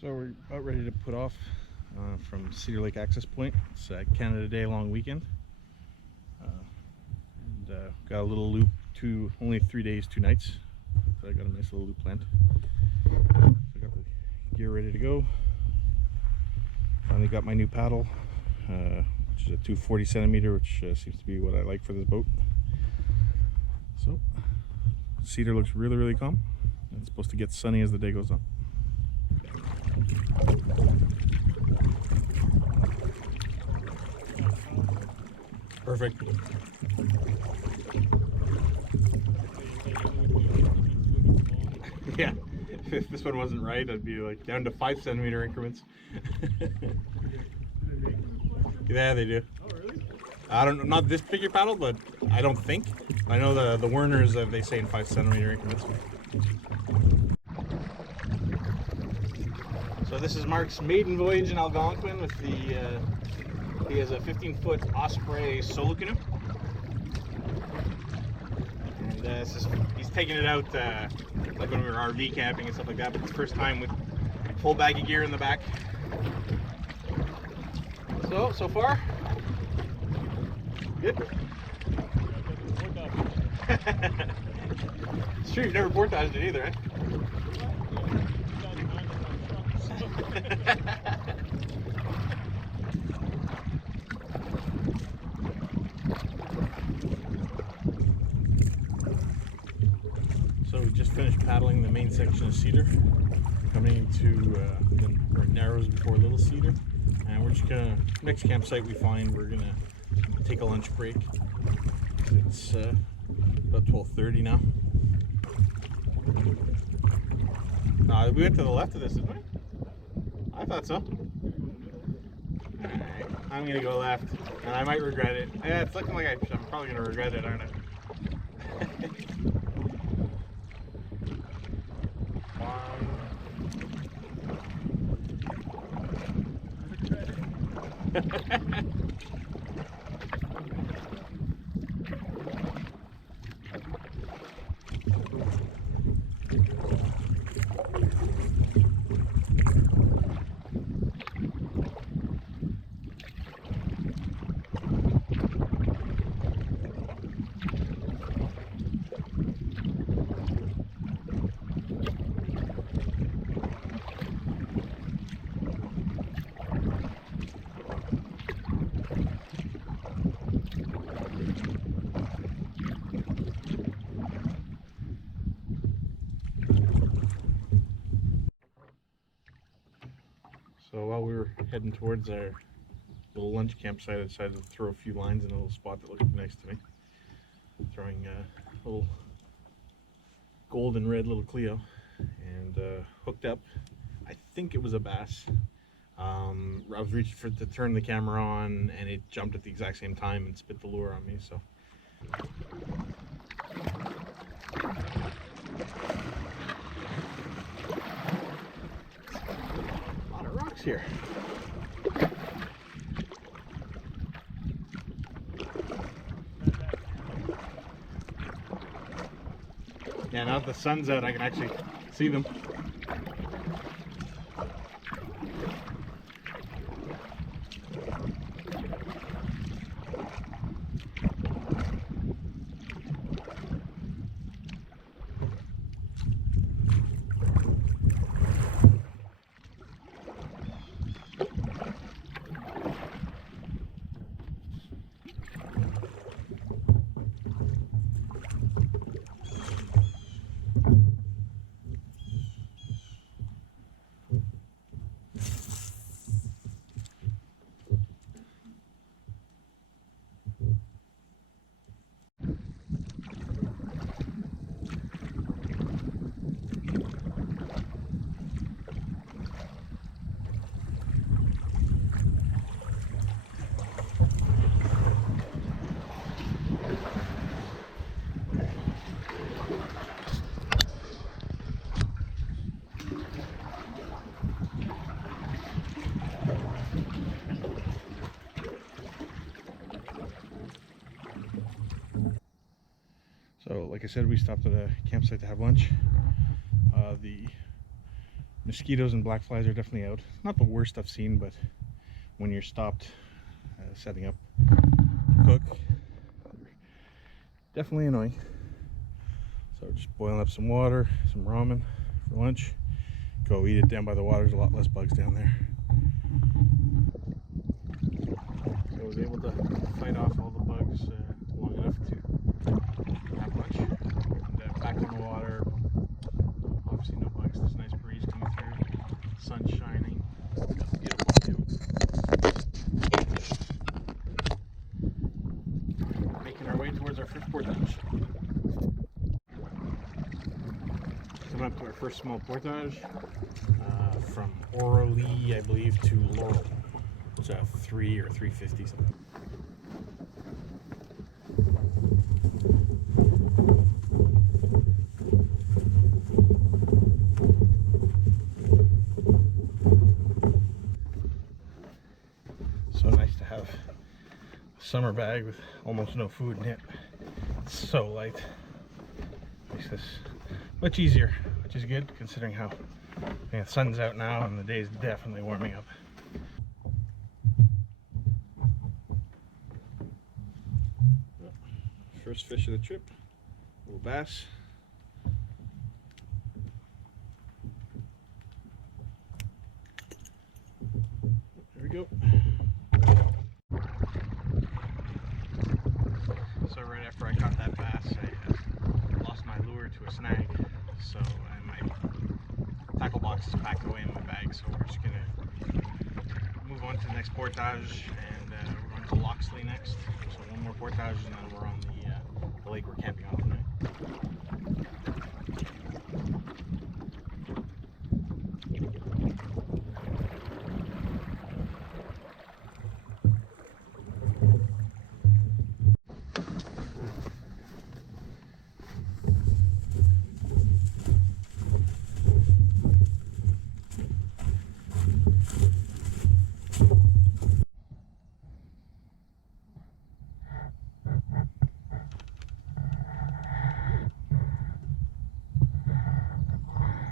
So we're about ready to put off from Cedar Lake Access Point. It's Canada Day long weekend. Got a little loop to only 3 days, 2 nights. So I got a nice little loop planned. So I got the gear ready to go. Finally got my new paddle, which is a 240 centimeter, which seems to be what I like for this boat. So Cedar looks really, really calm. It's supposed to get sunny as the day goes on. Perfect. Yeah, if this one wasn't right, I'd be like down to 5 centimeter increments. Yeah, they do. Oh, really? I don't know, not this particular paddle, but I don't think. I know the Werners, they say in 5 centimeter increments. So this is Mark's maiden voyage in Algonquin with the, he has a 15-foot Osprey solo canoe. And he's taking it out like when we were RV camping and stuff like that, but it's the first time with full bag of gear in the back. So far, good. It's true, you've never portaged it either, eh? So we just finished paddling the main section of Cedar, coming into where it narrows before Little Cedar, and we're just gonna, next campsite we find, we're gonna take a lunch break. It's about 12:30 now. We went to the left of this, didn't we? I thought so. Alright, I'm gonna go left, and I might regret it. Yeah, it's looking like I'm probably gonna regret it, aren't I? So while we were heading towards our little lunch campsite, I decided to throw a few lines in a little spot that looked nice to me. Throwing a little gold and red little Cleo, and hooked up. I think it was a bass. I was reaching to turn the camera on, and it jumped at the exact same time and spit the lure on me. So. Here. Yeah, now that the sun's out, I can actually see them. So like I said, we stopped at a campsite to have lunch. The Mosquitoes and black flies are definitely out. Not the worst I've seen, but when you're stopped setting up to cook, definitely annoying. So just boiling up some water, some ramen for lunch. Go eat it down by the water. There's a lot less bugs down there. So I was able to fight off all the bugs long enough to have lunch. And back on the water. Obviously no bugs. There's a nice breeze coming through. Sun shining. Got a beautiful view. Making our way towards our first portage. Coming up to our first small portage from Orally, I believe, to Laurel. It's a 3 or 350 something. So nice to have a summer bag with almost no food in it. It's so light. Makes this much easier, which is good considering how the sun's out now and the day's definitely warming up. First fish of the trip, little bass. There we go. So right after I caught that bass, I lost my lure to a snag. So my tackle box is packed away in my bag. So we're just gonna move on to the next portage, and we're going to Loxley next. So one more portage, and then we're on the lake we're camping on tonight.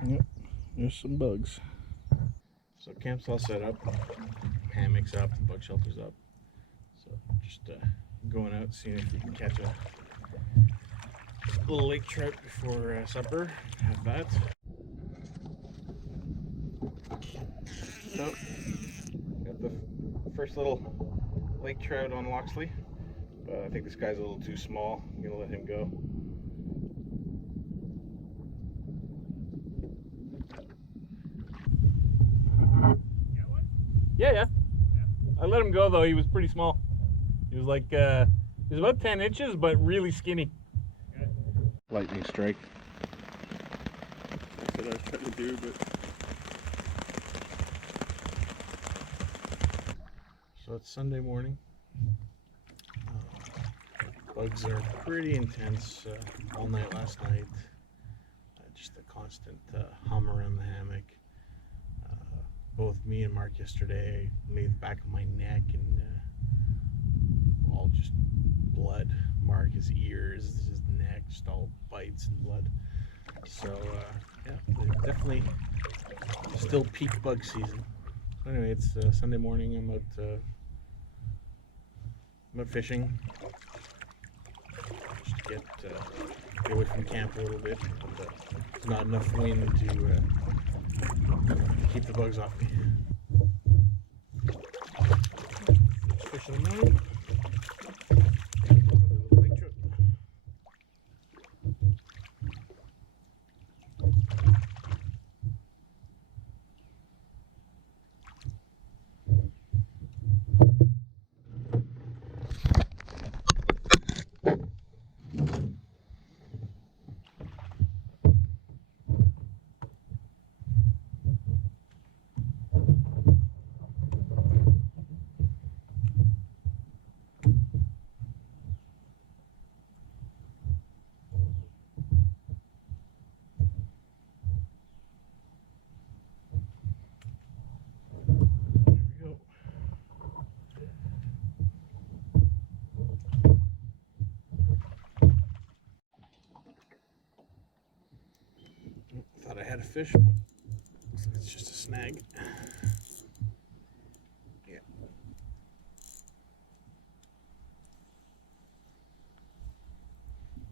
Yep, there's some bugs. So camp's all set up, hammocks up, bug shelter's up. So just going out, seeing if we can catch a little lake trout before supper. Have that. So got the first little lake trout on Loxley, but I think this guy's a little too small. I'm gonna let him go. Yeah. I let him go though. He was pretty small. He was like, he was about 10 inches, but really skinny. Okay. Lightning strike. That's what I was trying to do, but. So it's Sunday morning. Bugs are pretty intense all night last night. Just a constant hum around the hammock. Both me and Mark yesterday made the back of my neck and all just blood. Mark, his ears, his neck, just all bites and blood. So yeah, definitely still peak bug season. So anyway, it's Sunday morning. I'm out fishing just to get away from camp a little bit. But there's not enough wind to keep the bugs off me. Fish on the line. Thought I had a fish, but looks like it's snag. Yeah.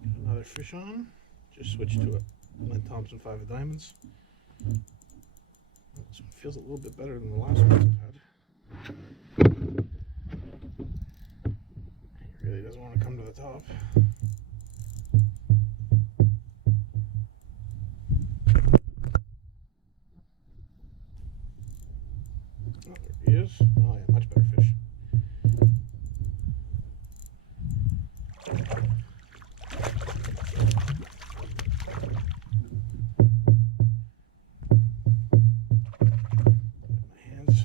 Got another fish on. Just switched to a Lynn Thompson 5 of diamonds. This one feels a little bit better than the last ones I've had. He really doesn't want to come to the top. Oh, there he is. Oh yeah, much better fish. My hands.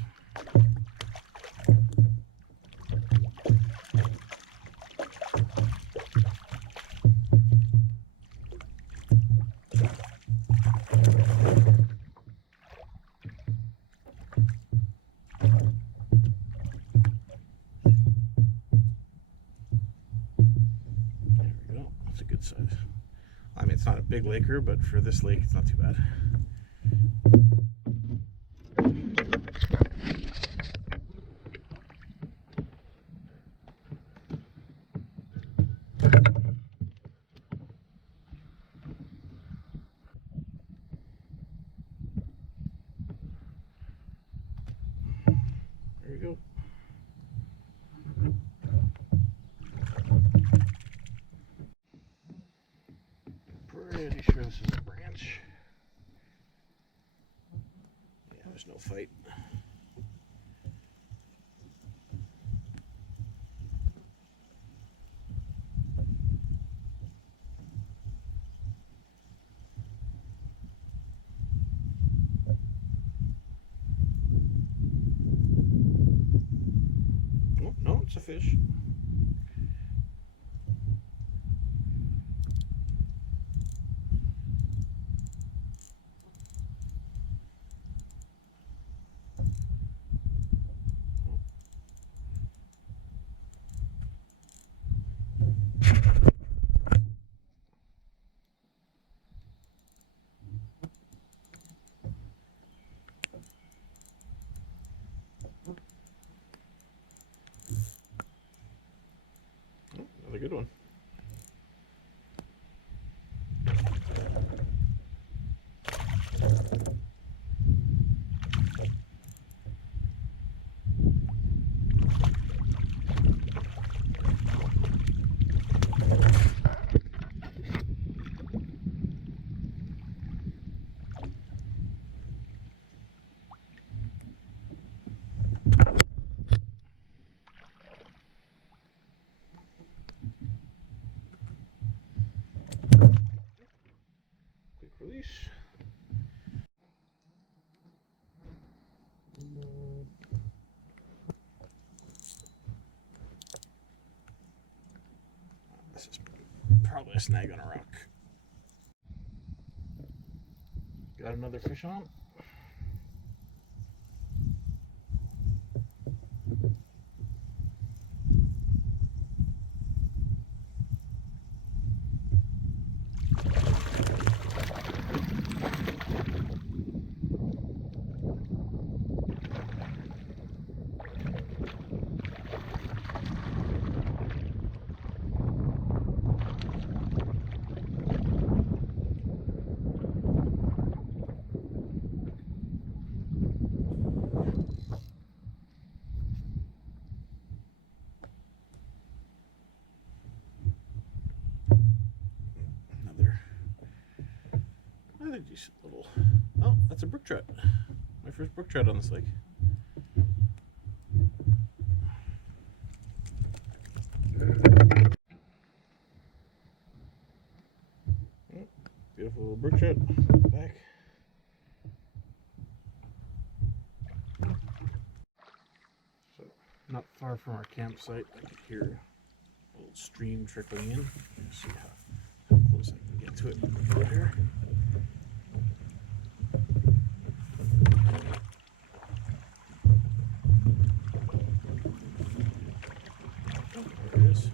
A good size. I mean, it's not a big laker, but for this lake, it's not too bad. There you go. Pretty sure this is a branch. Yeah, there's no fight. Oh, no, it's a fish. Another good one. Quick release. This is probably a snag on a rock. Got another fish on. Another decent little. Oh, that's a brook trout. My first brook trout on this lake. Oh, beautiful little brook trout. Back. So, not far from our campsite, I can hear a little stream trickling in. Let's see how close I can get to it over here. There it is.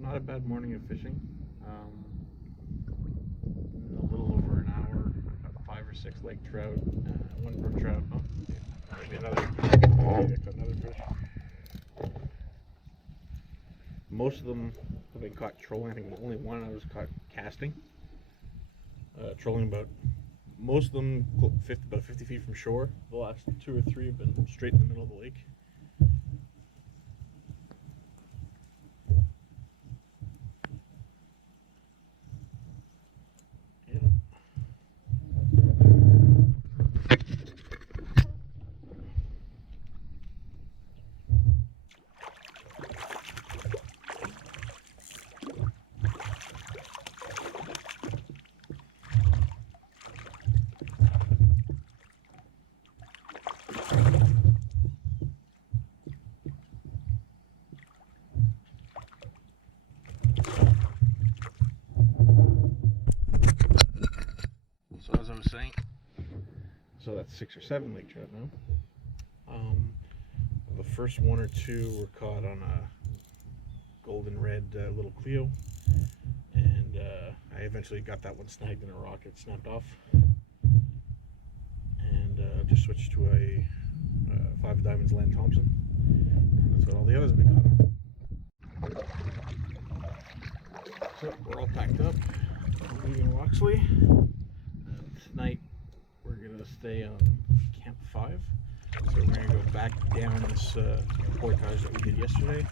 not a bad morning of fishing. A little over an hour, got 5 or 6 lake trout, 1 brook trout. Oh, maybe another. Maybe I caught another fish. Most of them have been caught trolling. I think only one I was caught casting. Trolling most of them about 50 feet from shore. The last 2 or 3 have been straight in the middle of the lake. So as I was saying, so that's 6 or 7 lake trout now. The first 1 or 2 were caught on a golden red little Cleo, and I eventually got that one snagged in a rock. It snapped off, and just switched to a 5 Diamonds Land Thompson, and that's what all the others have been caught on. So we're all packed up, leaving Loxley. Tonight we're gonna stay on Camp 5, so we're gonna go back down this portage that we did yesterday,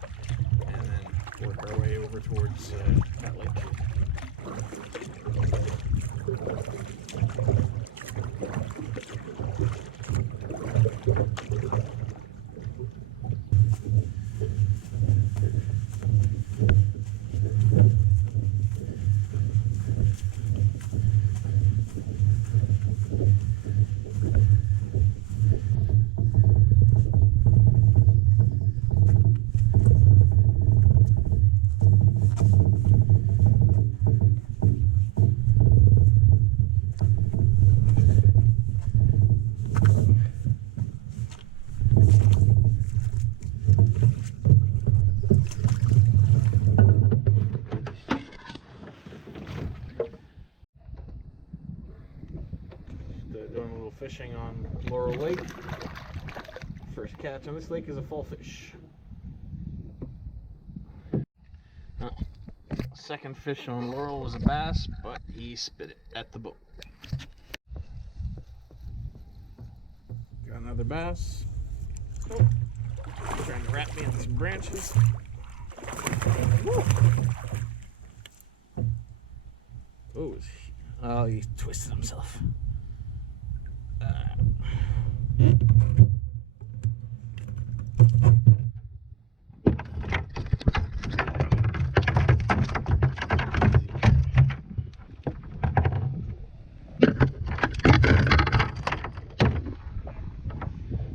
and then work our way over towards that lake. Doing a little fishing on Laurel Lake. First catch on this lake is a fall fish. Second fish on Laurel was a bass, but he spit it at the boat. Got another bass. Oh, trying to wrap me in some branches. Woo. Oh, he twisted himself.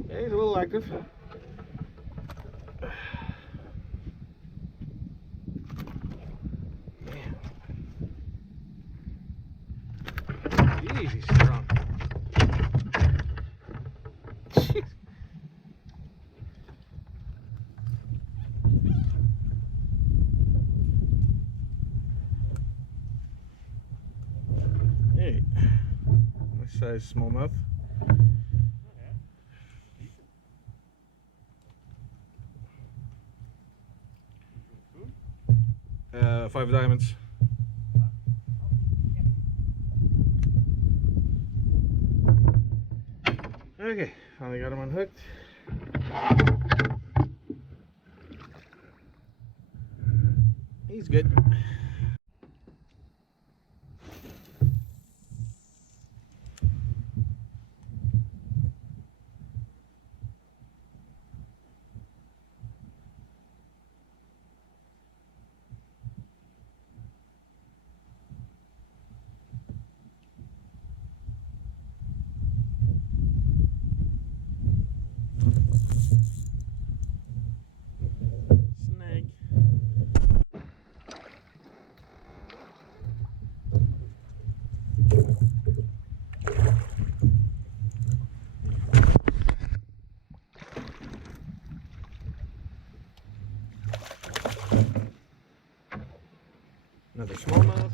Yeah, he's a little active. Man. Jeez, he's strong. Hey, nice size smallmouth. 5 diamonds. Okay, finally got him unhooked. He's good. Snag. Another smallmouth.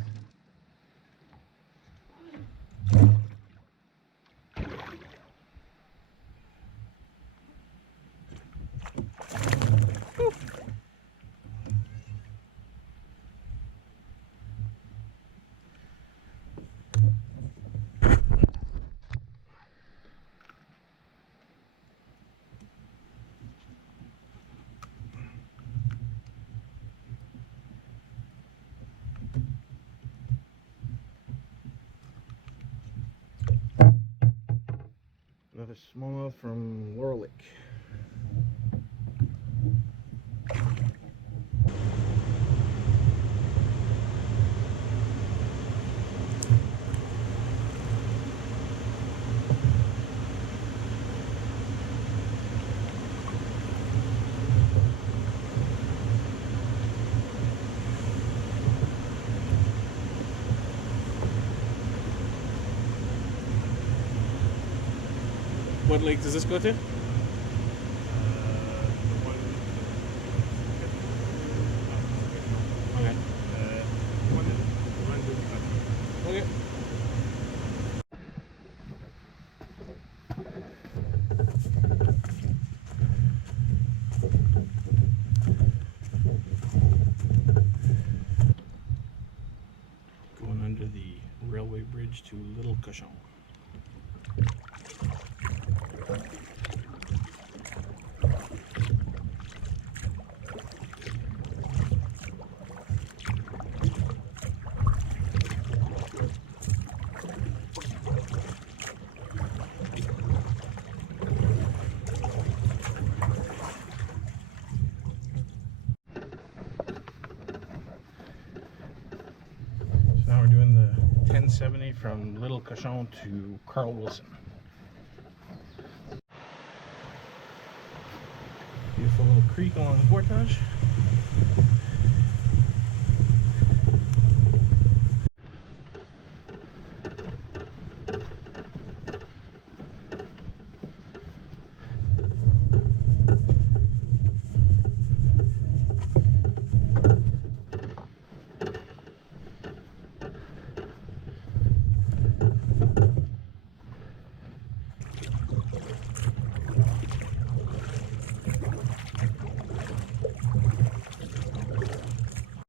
Another smallmouth from Laurel Lake. What lake does this go to? The one. Okay. One runs in the Okay. Going under the railway bridge to Little Cochon. So now we're doing the 1070 from Little Cochon to Carl Wilson. Beautiful little creek along the portage.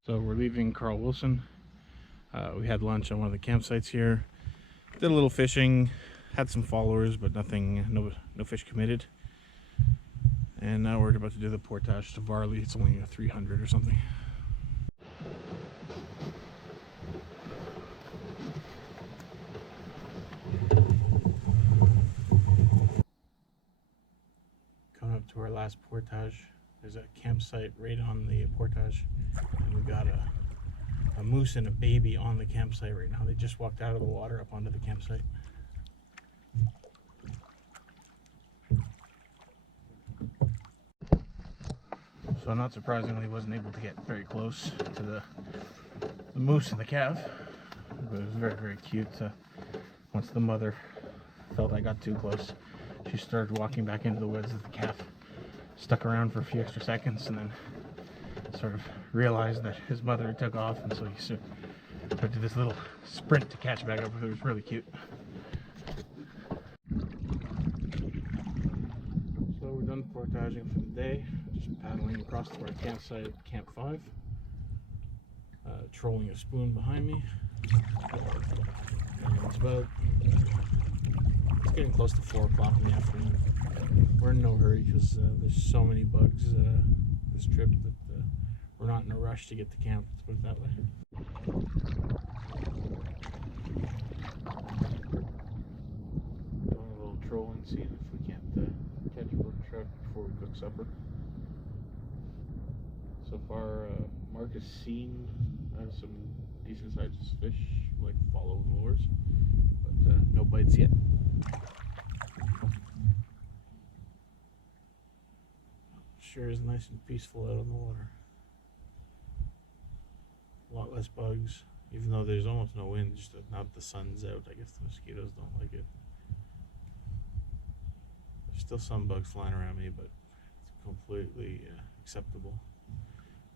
So we're leaving Carl Wilson. We had lunch on one of the campsites here. Did a little fishing, had some followers, but nothing, no fish committed. And now we're about to do the portage to Varley. It's only a 300 or something. Coming up to our last portage. There's a campsite right on the portage, and we've got a moose and a baby on the campsite right now. They just walked out of the water up onto the campsite. So not surprisingly, wasn't able to get very close to the moose and the calf, but it was very, very cute. Once the mother felt I got too close, she started walking back into the woods. The calf stuck around for a few extra seconds and then sort of realized that his mother took off, and so he sort of did this little sprint to catch back up with her. It was really cute. So we're done portaging for the day. Just paddling across to our campsite, Camp 5. Trolling a spoon behind me. And it's getting close to 4 o'clock in the afternoon. We're in no hurry because there's so many bugs this trip that we're not in a rush to get to camp, let's put it that way. Doing a little trolling, seeing if we can't catch a brook trout before we cook supper. So far, Mark has seen some decent sized fish, like follow lures, but no bites yet. Sure is nice and peaceful out on the water. A lot less bugs, even though there's almost no wind. Just that now that the sun's out, I guess the mosquitoes don't like it. There's still some bugs flying around me, but it's completely acceptable.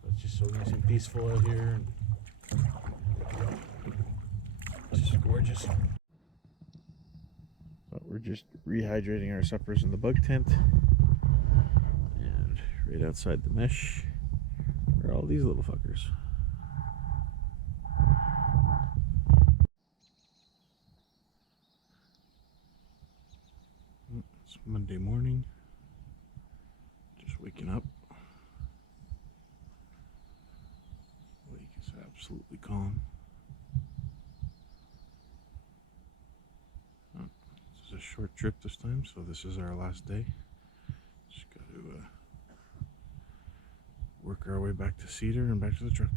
But it's just so nice and peaceful out here. And gorgeous. But we're just rehydrating our suppers in the bug tent. And right outside the mesh are all these little fuckers. It's Monday morning. Just waking up. Lake is absolutely calm. This is a short trip this time, so this is our last day. Just got to work our way back to Cedar and back to the truck.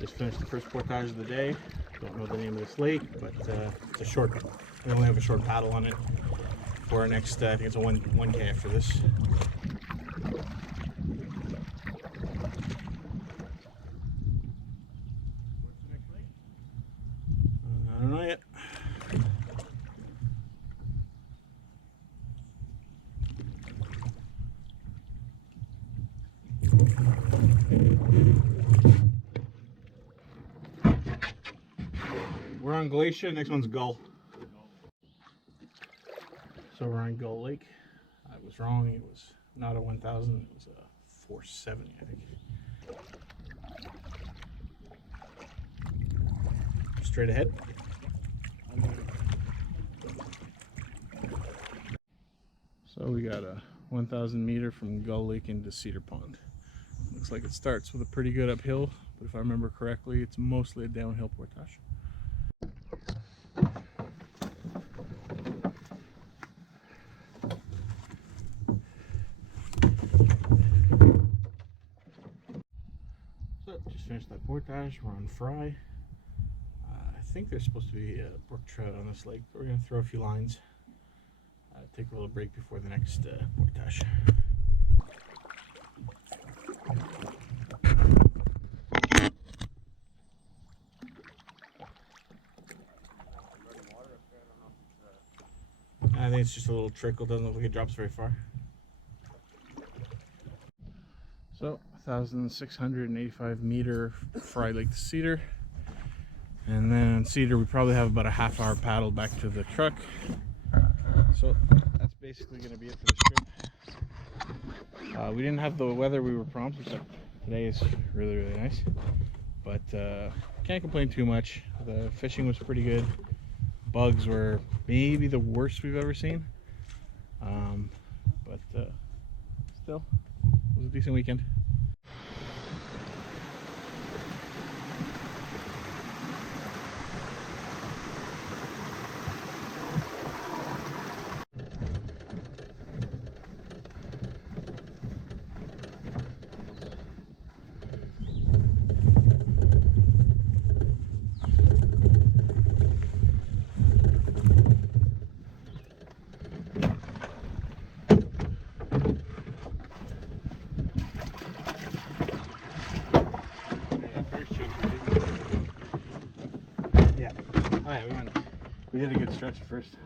Just finished the first portage of the day. Don't know the name of this lake, but it's a short. We only have a short paddle on it for our next. I think it's a 1K after this. What's the next lake? I don't know yet. We're on Glacier, next one's Gull. So we're on Gull Lake. I was wrong, it was not a 1000, it was a 470, I think. Straight ahead. So we got a 1000 meter from Gull Lake into Cedar Pond. Looks like it starts with a pretty good uphill, but if I remember correctly, it's mostly a downhill portage. So just finished that portage. We're on fry. I think there's supposed to be a brook trout on this lake, but we're gonna throw a few lines. Take a little break before the next portage. I think it's just a little trickle, doesn't look like it drops very far. So 1,685 meter fry lake to Cedar. And then on Cedar we probably have about a half-hour paddle back to the truck. So that's basically going to be it for this trip. We didn't have the weather we were promised, except today is really, really nice. But can't complain too much. The fishing was pretty good. Bugs were maybe the worst we've ever seen. But still, it was a decent weekend. Oh yeah, we did a good stretch at first.